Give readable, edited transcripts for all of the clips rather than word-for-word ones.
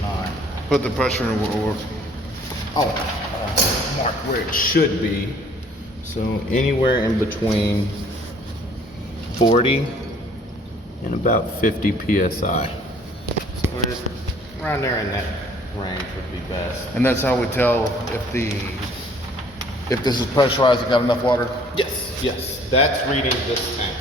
9. Put the pressure in or Mark where it should be. So anywhere in between 40 and about 50 psi. So we're around there in that range would be best. and that's how we tell if this is pressurized and got enough water. Yes, that's reading this tank.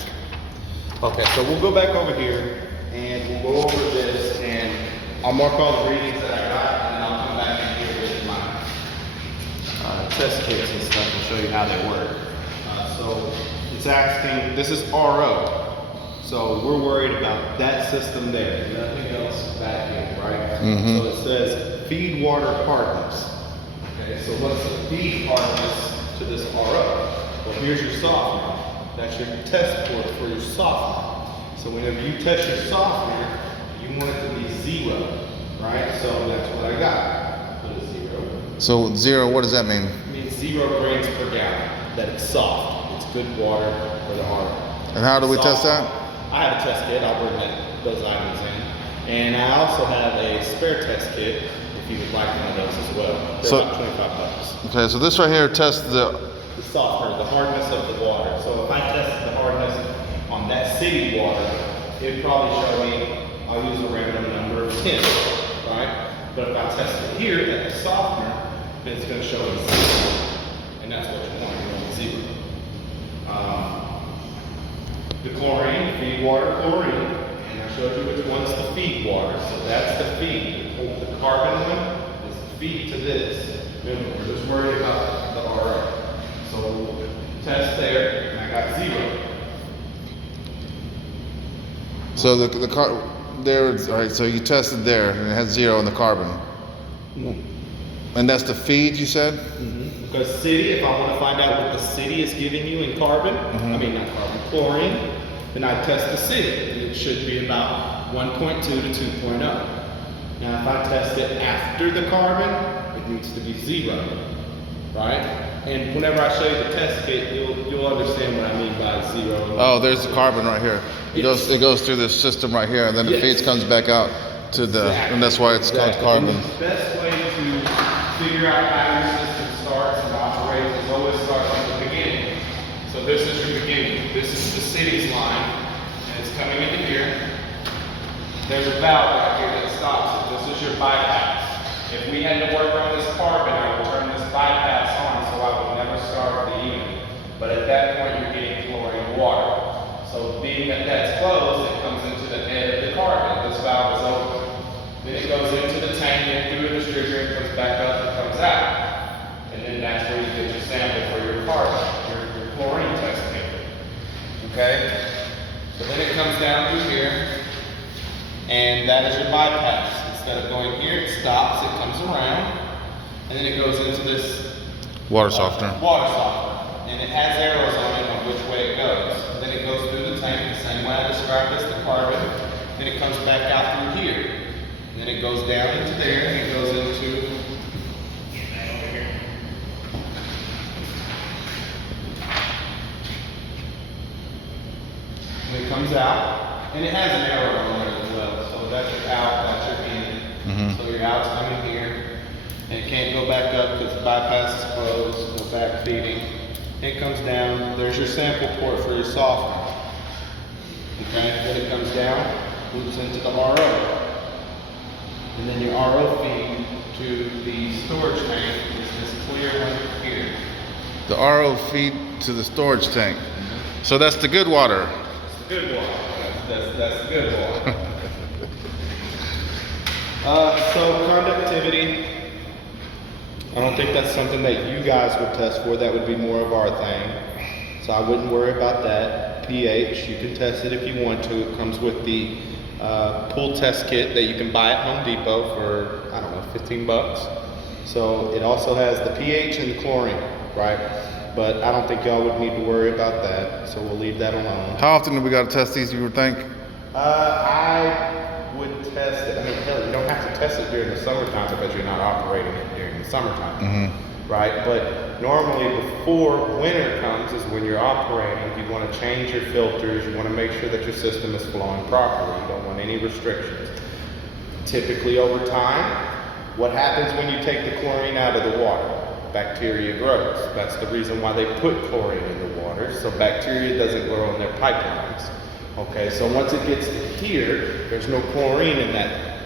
Okay, so we'll go back over here and we'll go over this and I'll mark all the readings that I got and then I'll come back in here with my test kits and stuff and show you how they work. So it's asking, this is RO. So we're worried about that system there, nothing else back in, right? Mm-hmm. So it says feed water hardness. Okay, so what's the feed hardness to this RO? Well, here's your softener. That's your test port for your softener. So whenever you test your softener, you want it to be 0, right? So that's what I got. Put a 0. So 0, what does that mean? It means 0 grains per gallon. That it's soft. It's good water for the RO. And how do we test that? I have a test kit. I'll bring those items in. And I also have a spare test kit if you would like one of those as well. They're about 25 bucks. Okay, so this right here tests the Softener, the hardness of the water. So if I tested the hardness on that city water, it'd probably show me, I'll use a random number of 10, right? But if I test it here at the softener, then it's going to show me 0. And that's what you want, you want 0. The chlorine, feed water chlorine, and I showed you which one's the feed water. So that's the feed. The carbon one is the feed to this. Remember, we're just worried about the RO. So test there, and I got 0. so the car there. All right, so you tested there and it had 0 in the carbon. And that's the feed you said? Mm-hmm. Because city, if I want to find out what the city is giving you in carbon, I mean not carbon, chlorine, then I test the city, and it should be about 1.2 to 2.0. Now if I test it after the carbon, it needs to be 0, right? And whenever I show you the test kit, you'll understand what I mean by 0. Oh, there's the carbon right here. It goes through this system right here, and then the feed comes back out to the, and that's why it's called carbon. And the best way to figure out how your system starts and operates is always start from the beginning. So this is your beginning. This is the city's line, and it's coming into here. There's a valve right here that stops it. This is your bypass. If we had to work on this carbon, I would turn this bypass on so I would never start the unit. But at that point, you're getting chlorine water. So being that that's closed, it comes into the head of the carbon. This valve is open. Then it goes into the tank, and through a distributor, it comes back up and comes out. And then that's where you get your sample for your carbon, your chlorine test kit. Okay? So then it comes down through here, and that is your bypass. Instead of going here, it stops, it comes around, and then it goes into this Water softener. Water softener. And it has arrows on it on which way it goes. Then it goes through the tank the same way I described as the carbon. Then it comes back out through here. And then it goes down into there, and it goes into over here. And it comes out, and it has an arrow on there as well. So that's your out, that's your in. So your out's coming here, and it can't go back up because the bypass is closed, no back feeding. It comes down, there's your sample port for your softener. Okay, then it comes down, moves into the RO. And then your RO feed to the storage tank is this clear one here. The RO feed to the storage tank. So that's the good water. It's the good water. That's the good water. So conductivity, I don't think that's something that you guys would test for. That would be more of our thing. So I wouldn't worry about that. pH, you can test it if you want to. It comes with the pool test kit that you can buy at Home Depot for, I don't know, 15 bucks. So it also has the pH and the chlorine, right? But I don't think y'all would need to worry about that. So we'll leave that alone. How often do we got to test these, you would think? I would test it. I mean, hell, you don't have to test it during the summertime because you're not operating it during the summertime, right? But normally before winter comes is when you're operating. You want to change your filters. You want to make sure that your system is flowing properly. You don't want any restrictions. Typically over time, what happens when you take the chlorine out of the water? Bacteria grows. That's the reason why they put chlorine in the water, so bacteria doesn't grow in their pipelines. Okay, so once it gets to here, there's no chlorine in that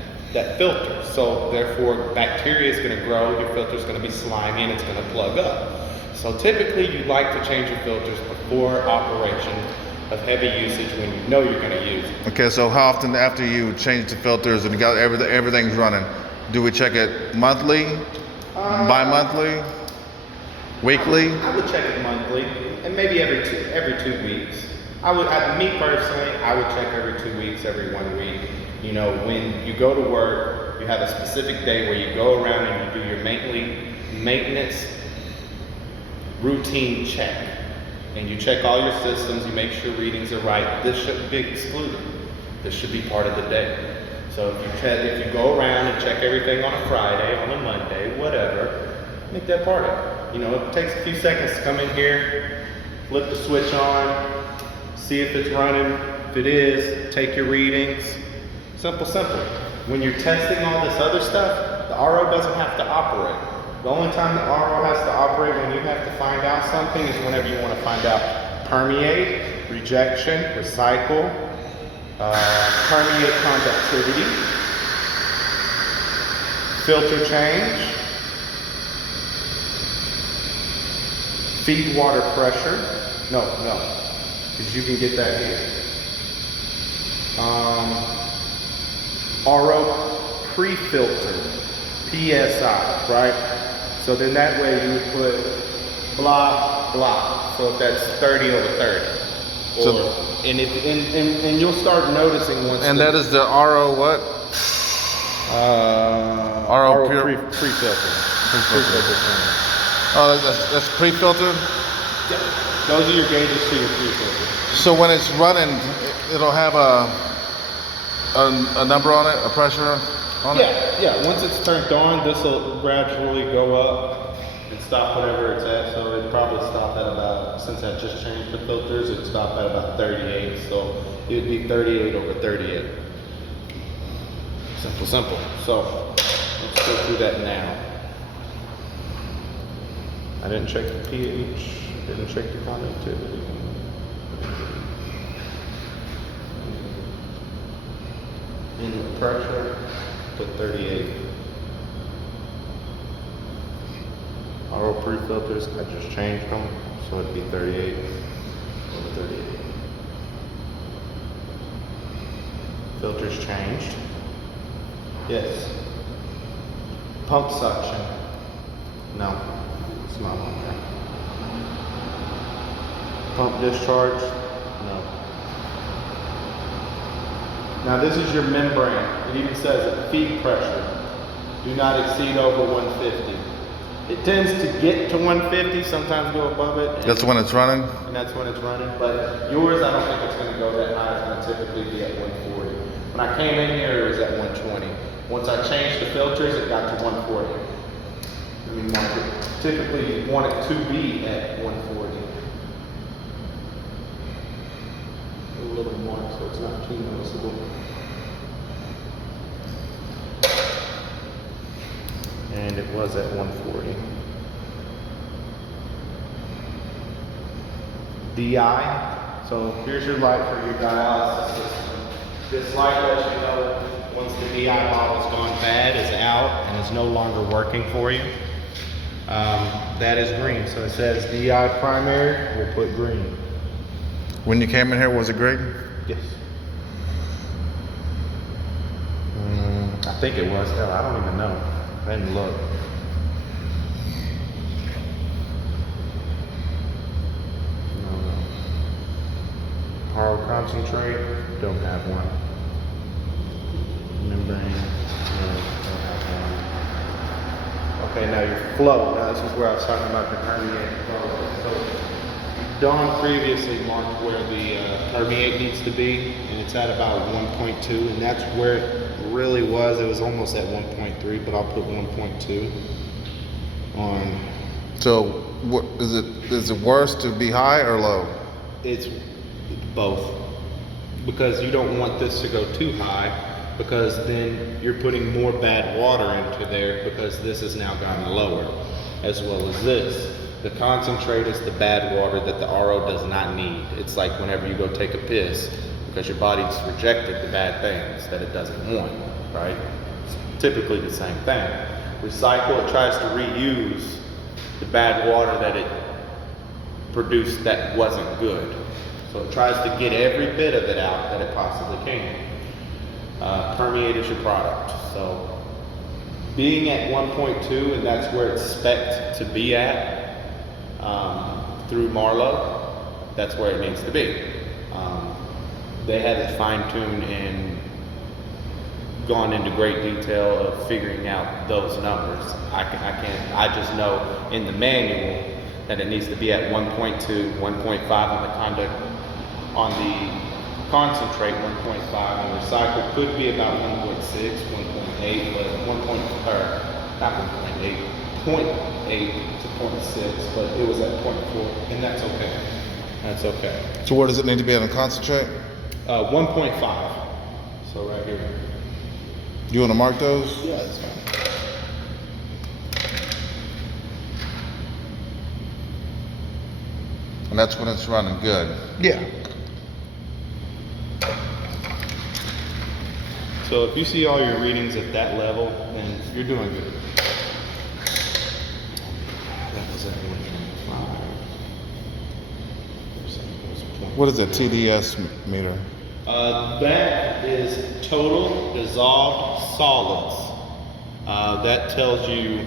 filter. So therefore, bacteria is going to grow, your filter is going to be slimy, and it's going to plug up. So typically, you like to change your filters before operation of heavy usage when you know you're going to use it. Okay, so how often after you change the filters and you got everything's running, do we check it monthly, bi-monthly, weekly? I would check it monthly, and maybe every 2 weeks. Me personally, I would check every 2 weeks, every 1 week. You know, when you go to work, you have a specific day where you go around and you do your maintenance routine check. And you check all your systems, you make sure readings are right. This shouldn't be excluded. This should be part of the day. So if you go around and check everything on a Friday, on a Monday, whatever, make that part of it. You know, it takes a few seconds to come in here, flip the switch on, see if it's running. If it is, take your readings. Simple. When you're testing all this other stuff, the RO doesn't have to operate. The only time the RO has to operate when you have to find out something is whenever you want to find out permeate, rejection, recycle, permeate conductivity, filter change, feed water pressure. No, because you can get that here. RO pre-filter, PSI, right? So then that way you would put blah, blah. So if that's 30/30. And you'll start noticing once. And that is the RO what? RO pure pre-filter. Oh, that's pre-filtered? Yeah. Those are your gauges to your pre-filter. So when it's running, it'll have a number on it, a pressure on it? Yeah. Once it's turned on, this will gradually go up and stop whatever it's at. So it'd probably stop at about, since I just changed the filters, it'd stop at about 38. So it'd be 38/38. Simple. So let's go through that now. I didn't check the pH, didn't check the conductivity. Inlet pressure, put 38. RO pre-filters, I just changed them, so it'd be 38/38. Filters changed. Yes. Pump suction. No, it's not on there. Pump discharge. No. Now this is your membrane. It even says it, feed pressure. Do not exceed over 150. It tends to get to 150, sometimes go above it. That's when it's running? And that's when it's running. But yours, I don't think it's going to go that high. It's going to typically be at 140. When I came in here, it was at 120. Once I changed the filters, it got to 140. I mean, typically you want it to be at 140. A little more, so it's not too noticeable. And it was at 140. DI. So here's your light for your dialysis system. This light lets you know once the DI bottle's gone bad, is out, and is no longer working for you. That is green. So it says DI primary, we'll put green. When you came in here, was it green? Yes. I think it was. Hell, I don't even know. I didn't look. No. RO concentrate, don't have one. Membrane, no, don't have one. Okay, now your flow. Now this is where I was talking about the permeate flow. So Dawn previously marked where the permeate needs to be, and it's at about 1.2, and that's where it really was. It was almost at 1.3, but I'll put 1.2 on. So what is it worse to be high or low? It's both, because you don't want this to go too high, because then you're putting more bad water into there because this has now gotten lower, as well as this. The concentrate is the bad water that the RO does not need. It's like whenever you go take a piss, because your body's rejected the bad things that it doesn't want, right? It's typically the same thing. Recycle, it tries to reuse the bad water that it produced that wasn't good. So it tries to get every bit of it out that it possibly can. Permeate is your product. So being at 1.2, and that's where it's spec'd to be at, through Marlowe, that's where it needs to be. They had it fine-tuned and gone into great detail of figuring out those numbers. I just know in the manual that it needs to be at 1.2, 1.5 on the conduct, on the concentrate 1.5, and recycle could be about 1.6, 1.8, but 0.8 to 0.6, but it was at 0.4, and that's okay. That's okay. So where does it need to be on a concentrate? 1.5. So right here. You want to mark those? Yeah, that's fine. And that's when it's running good. Yeah. So if you see all your readings at that level, then you're doing good. That was at 1.5. What is a TDS meter? That is total dissolved solids. That tells you